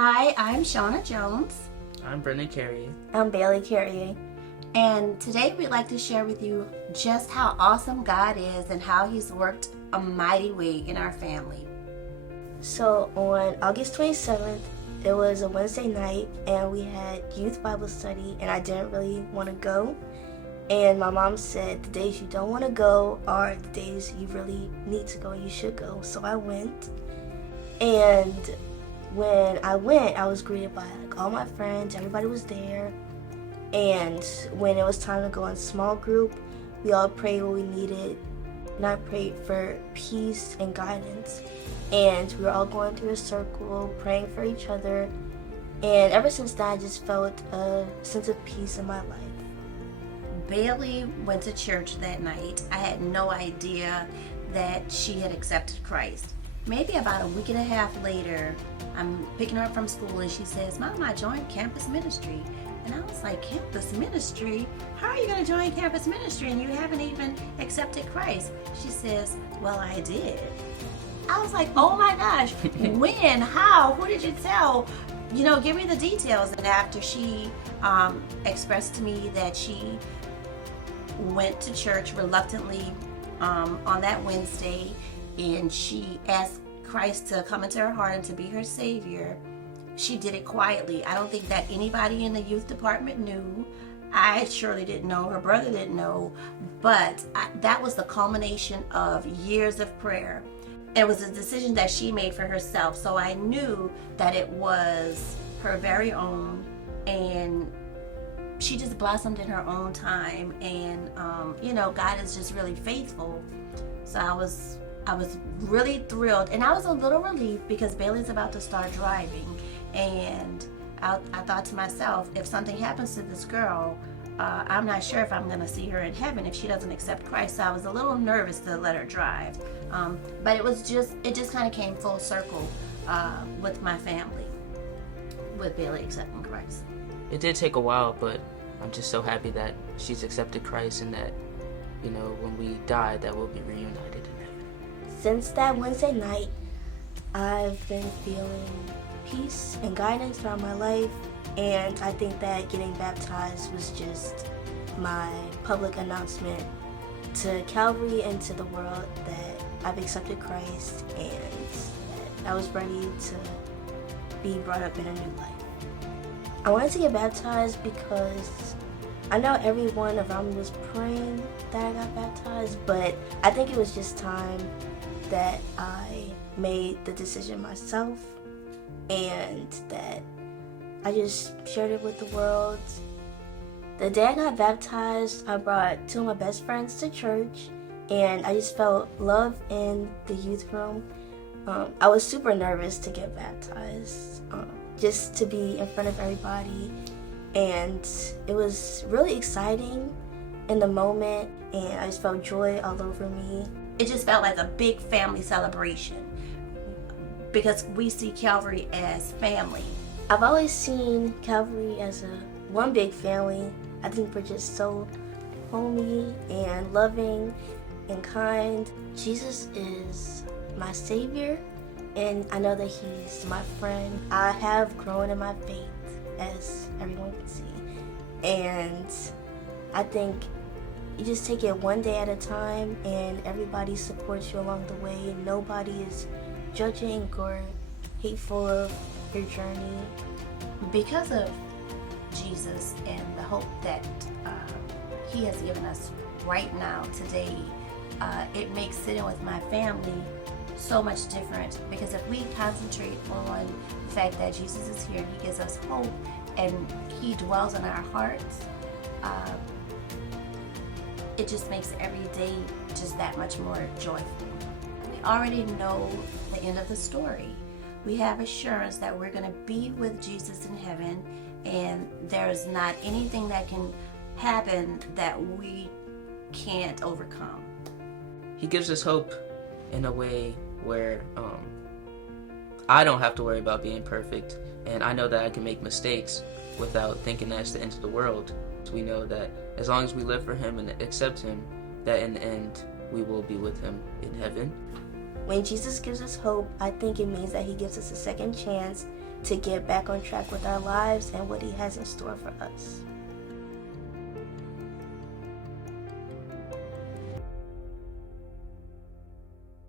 Hi, I'm Shauna Jones. I'm Brendan Carriere. I'm Bailey Carriere. And today we'd like to share with you just how awesome God is and how He's worked a mighty way in our family. So on August 27th, it was a Wednesday night and we had youth Bible study and I didn't really want to go. And my mom said the days you don't want to go are the days you really need to go, you should go. So I went. And when I went, I was greeted by all my friends, everybody was there. And when it was time to go in small group, we all prayed what we needed. And I prayed for peace and guidance. And we were all going through a circle, praying for each other. And ever since that, I just felt a sense of peace in my life. Bailey went to church that night. I had no idea that she had accepted Christ. Maybe about a week and a half later, I'm picking her up from school and she says, "Mom, I joined campus ministry." And I was like, "Campus ministry? How are you going to join campus ministry and you haven't even accepted Christ?" She says, "Well, I did." I was like, "Oh my gosh, when, how, who did you tell? Give me the details." And after she expressed to me that she went to church reluctantly on that Wednesday, and she asked Christ to come into her heart and to be her Savior, she did it quietly. I don't think that anybody in the youth department knew. I surely didn't know. Her brother didn't know. But that was the culmination of years of prayer. It was a decision that she made for herself. So I knew that it was her very own, and she just blossomed in her own time. And God is just really faithful. So I was really thrilled, and I was a little relieved because Bailey's about to start driving, and I thought to myself, if something happens to this girl, I'm not sure if I'm going to see her in heaven if she doesn't accept Christ. So I was a little nervous to let her drive, but it just kind of came full circle with my family, with Bailey accepting Christ. It did take a while, but I'm just so happy that she's accepted Christ and that, when we die, that we'll be reunited in heaven. Since that Wednesday night, I've been feeling peace and guidance throughout my life, and I think that getting baptized was just my public announcement to Calvary and to the world that I've accepted Christ and that I was ready to be brought up in a new life. I wanted to get baptized because I know everyone around me was praying that I got baptized, but I think it was just time that I made the decision myself and that I just shared it with the world. The day I got baptized, I brought two of my best friends to church, and I just felt love in the youth room. I was super nervous to get baptized, just to be in front of everybody, and it was really exciting in the moment, and I just felt joy all over me. It just felt like a big family celebration because we see Calvary as family. I've always seen Calvary as one big family. I think we're just so homey and loving and kind. Jesus is my Savior, and I know that He's my friend. I have grown in my faith, as everyone can see, and I think you just take it one day at a time, and everybody supports you along the way. Nobody is judging or hateful of your journey. Because of Jesus and the hope that He has given us right now, today, it makes sitting with my family so much different. Because if we concentrate on the fact that Jesus is here, He gives us hope, and He dwells in our hearts, it just makes every day just that much more joyful. We already know the end of the story. We have assurance that we're going to be with Jesus in heaven, and there is not anything that can happen that we can't overcome. He gives us hope in a way where I don't have to worry about being perfect, and I know that I can make mistakes without thinking that's the end of the world. We know that as long as we live for Him and accept Him, that in the end we will be with Him in heaven. When Jesus gives us hope, I think it means that He gives us a second chance to get back on track with our lives and what He has in store for us.